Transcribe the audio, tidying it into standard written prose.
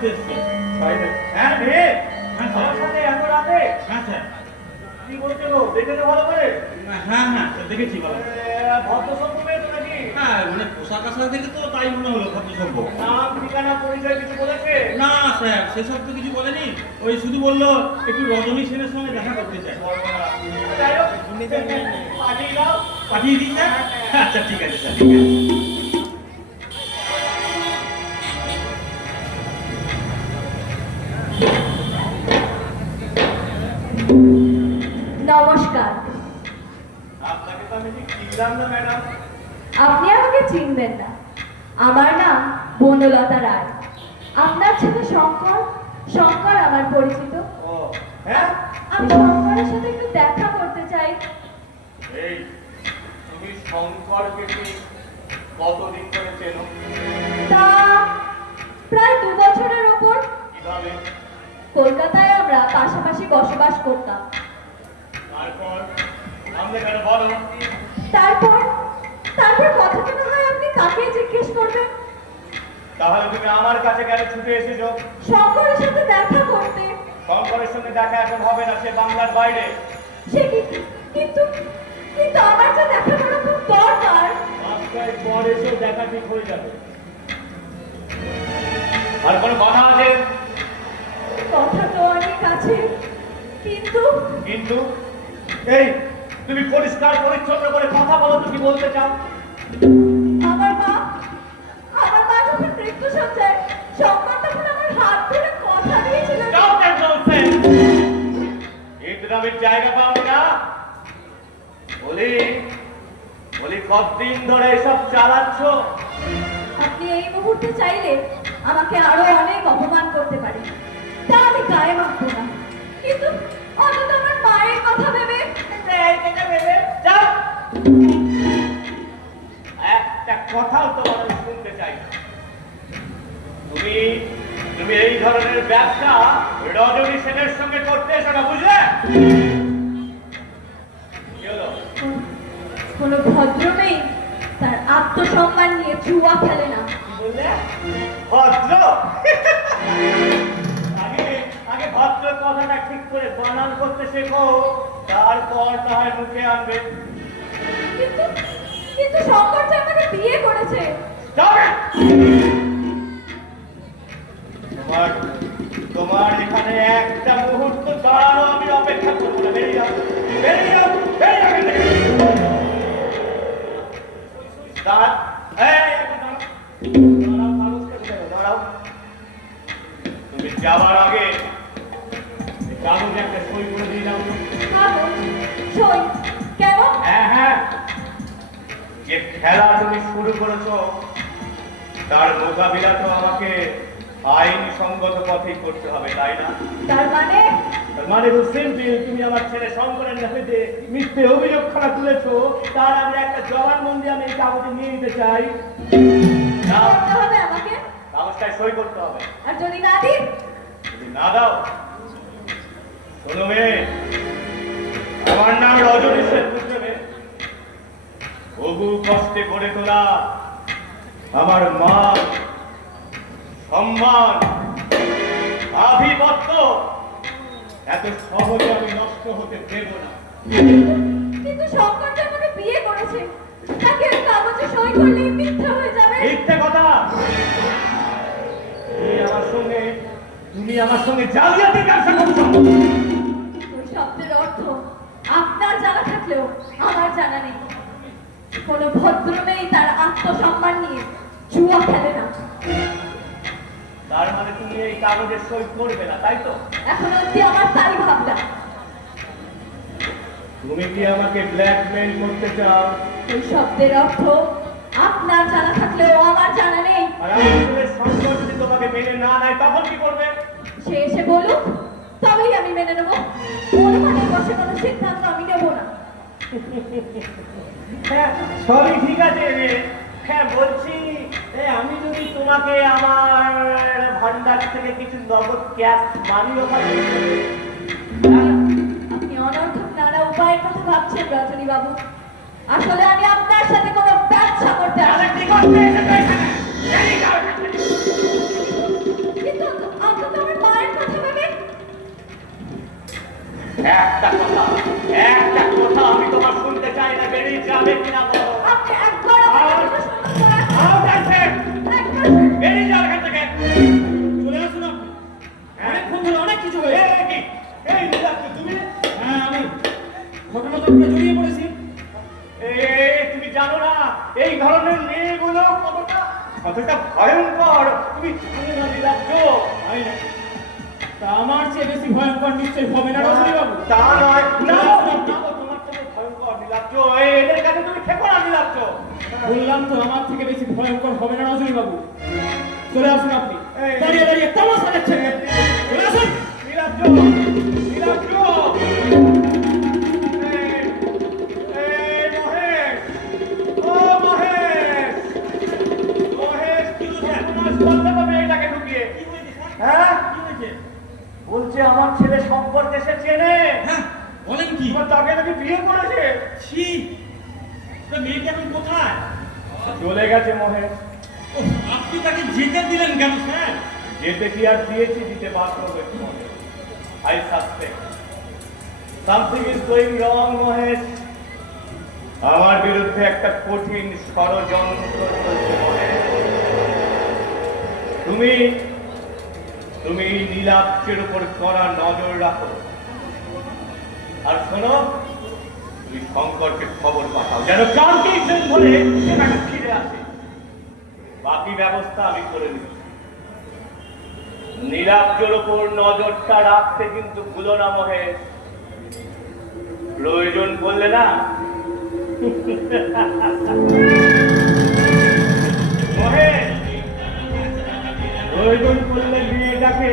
ঘুরতে এসেছি। হ্যাঁ রে, আমার সাথে এত রাতে হ্যাঁ স্যার। কি বলছে গো? দেখেছো ভালো করে? হ্যাঁ হ্যাঁ স্যার, দেখেছি বলো। ভদ্রসভ্য মেয়ে তো নাকি? হ্যাঁ মানে পোশাক আশাক দেখে তো তাই মনে হলো ভদ্রসভ্য। নাম ঠিকানা পরিচয় কিছু বলেছে? না স্যার, সেসব তো কিছু বলেনি। ওই শুধু বললো একটু রজনী সেনের সঙ্গে দেখা করতে চাই। যাই হোক, পাঠিয়ে দাও। পাঠিয়ে দিই স্যার? আচ্ছা ঠিক আছে স্যার, ঠিক আছে। নমস্কার। আপনাকে তো আমি ঠিক চিনলাম না ম্যাডাম। আপনি আমাকে চিনবেন না। আমার নাম বনলতা রায়। আপনার ছেলে শঙ্কর, শঙ্কর আমার পরিচিত। ও হ্যাঁ, আমি শঙ্করের সাথে একটু দেখা করতে চাই। এই তুমি শঙ্করকে কি কতদিন ধরে চেনো? তা প্রায় 2 বছরের ওপর। কিভাবে? কলকাতায় আমরা পাশাপাশি বসবাস করতাম। তারপর সামনে কেন বলো? তারপর তারপর কথাটা না হয় আপনি কাকে জিজ্ঞেস করবেন? তাহলে তুমি আমার কাছে কেন ছুটে এসেছো? শঙ্করের সাথে দেখা করতে। শঙ্করের সঙ্গে দেখা এখন হবে না, সে বাংলার বাইরে। সে কি? কিন্তু কিন্তু আমার তো দেখা করা খুব দরকার। মাসখানেক পর এসে দেখা ঠিক হয়ে যাবে। আর কোনো কথা আছে? কথা তো অনেক আছে, কিন্তু কিন্তু এই তুমি পরিষ্কার পরিচ্ছন্ন করে কথা বলো তো, কি বলতে চাও? আমার মা আমার মা যখন মৃত্যুসজ্জায়, শঙ্কর তখন আমার হাত ধরে কথা দিয়েছিল। Stop that nonsense! ইন্দ্রামের জায়গা পাবে না। বলি বলি কতদিন ধরে এসব চালাচ্ছ? আপনি এই মুহূর্তে চাইলে আমাকে আরো অনেক অপমান করতে পারেন, তা আমি গায়ে মাখবো না। কিন্তু অন্তত আমার মায়ের কথা ভেবে। এটা ভেবে যাও। একটা কথাও তোমার আমি শুনতে চাই না। তুমি তুমি এই ধরনের ব্যবসা রজনী সেনের সঙ্গে করতে এসো না, বুঝলে? কি হলো? কোনো ভদ্র মেয়ে তার আত্মসম্মান নিয়ে জুয়া খেলে না। কি বললে? ভদ্র? আগে আগে ভদ্র কথাটা ঠিক করে বানান করতে শেখো, তারপর না হয় মুখে আনবে। কিন্তু কিন্তু শঙ্কর যে আমাকে বিয়ে করেছে। Stop it! তোমার তোমার এখানে একটা মুহূর্ত দাঁড়ানো আমি অপেক্ষা করবো না। বেরিয়ে যাও, বেরিয়ে যাও, বেরিয়ে যাও এখান থেকে। দাঁড়াও, এই, একটু দাঁড়াও। দাঁড়াও, কাগজটা কোথায়? দাঁড়াও। তুমি যাওয়ার আগে এই কাগজে একটা সই করে দিয়ে যাও। কাগজ? সই? কেন? হ্যাঁ হ্যাঁ, যে খেলা তুমি শুরু করেছো তার মোকাবিলা তো আমাকে আইনসঙ্গত পথেই করতে হবে, তাই না? তার মানে? তার মানে খুব সিম্পল, তুমি আমার ছেলে শঙ্করের নামে যে মিথ্যে অভিযোগ খানা তুলেছো, তার আমি একটা জবানবন্দি আমি এই কাগজে নিয়ে নিতে চাই। নাও, করতে হবে আমাকে? কাগজটায় সই করতে হবে। আর যদি না দিই? যদি না দাও, শোনো মেয়ে, আমার নাম রজনী সেন, বুঝলে মেয়ে? বহু কষ্টে গড়ে তোলা আমার মান, সম্মান, আধিপত্য এত সহজে আমি নষ্ট হতে দেব না। কিন্তু শঙ্কর যে আমাকে বিয়ে করেছে, তাকে আমি কাগজে সই করলেই মিথ্যা হয়ে যাবে। মিথ্যে কথা! তুমি আমার সঙ্গে জালিয়াতির ব্যবসা করছো। ওই শব্দের অর্থ আপনার জানা থাকলেও আমার জানা নেই। কোনো ভদ্র মেয়ে তার আত্মসম্মান নিয়ে জুয়া খেলে না। তার মানে তুমি এই কাগজে সই করবে না, তাই তো? এখন অব্দি আমার তাই ভাবনা। তুমি কি আমাকে ব্ল্যাকমেইল করতে চাও? ওই শব্দের অর্থ আপনার জানা থাকলেও আমার জানা নেই। আর আমি ছেলে শঙ্কর যদি তোমাকে মেনে না নেয় তখন কি করবে? সে এসে বলুক, তবেই আমি মেনে নেবো। অনুমানের বসে কোনো সিদ্ধান্ত আমি নেব না। হ্যাঁ, সবই ঠিক আছে রে। হ্যাঁ, বলছি আমি যদি তোমাকে আমার ভান্ডার থেকে কিছু নগদ ক্যাশ মানি অফার করি। আপনি অনর্থক নানা উপায়ের কথা ভাবছেন রজনী বাবু। আসলে আমি আপনার সাথে কোনো ব্যবসা করতে আসিনি। কিন্তু এই ধরনের মেয়েগুলো কতটা ভয়ঙ্কর তুমি জানো না নীলাব্জ? তাই না? তা আমার চেয়ে বেশি ভয়ঙ্কর নিশ্চয়ই হবে না রজনী বাবু। তা নয়, না, তোমার থেকে ভয়ঙ্কর নীলাব্জ। এদের কাছে তুমি থেকো না নীলাব্জ। বললাম তো আমার থেকে বেশি ভয়ঙ্কর হবে না রজনী বাবু। চলে আসুন আপনি, এই, দাঁড়িয়ে দাঁড়িয়ে তামাশা দেখছেন। চলে আসুন। নীলাব্জ, নীলাব্জ। মহেশ, ও মহেশ, মহেশ, কি হয়েছে? তোমার সন্তান মেয়েটাকে ঢুকিয়ে, কি হয়েছে স্যার? হ্যাঁ? কি হয়েছে? বলছে আমার ছেলে সম্পর্কে সে চেনে, হ্যাঁ, বলেন কি? এবার তাকে নাকি বিয়ে করেছে। ছি, তা মেয়েটি এখন কোথায়? চলে গেছে মহেশ। ওহ, আপনি তাকে যেতে দিলেন কেন স্যার? যেতে কি আর দিয়েছি, দিতে বাধ্য হয়েছে Mahesh. I suspect something is going wrong, Mahesh. আমার বিরুদ্ধে একটা কঠিন ষড়যন্ত্র চলছে মহেশ। তুমি নীলাব্জের উপর কড়া নজর রাখো, আর শোনো, তুমি শঙ্করকে খবর পাঠাও যেন কালকেই ট্রেন ধরে সেটাকে ফিরে আসে। বাকি ব্যবস্থা আমি করে দিচ্ছি। নীলাব্জের উপর নজরটা রাখতে কিন্তু ভুলো না মহেশ। প্রয়োজন বললে না মহেশ, প্রয়োজন করলে মেয়েটাকে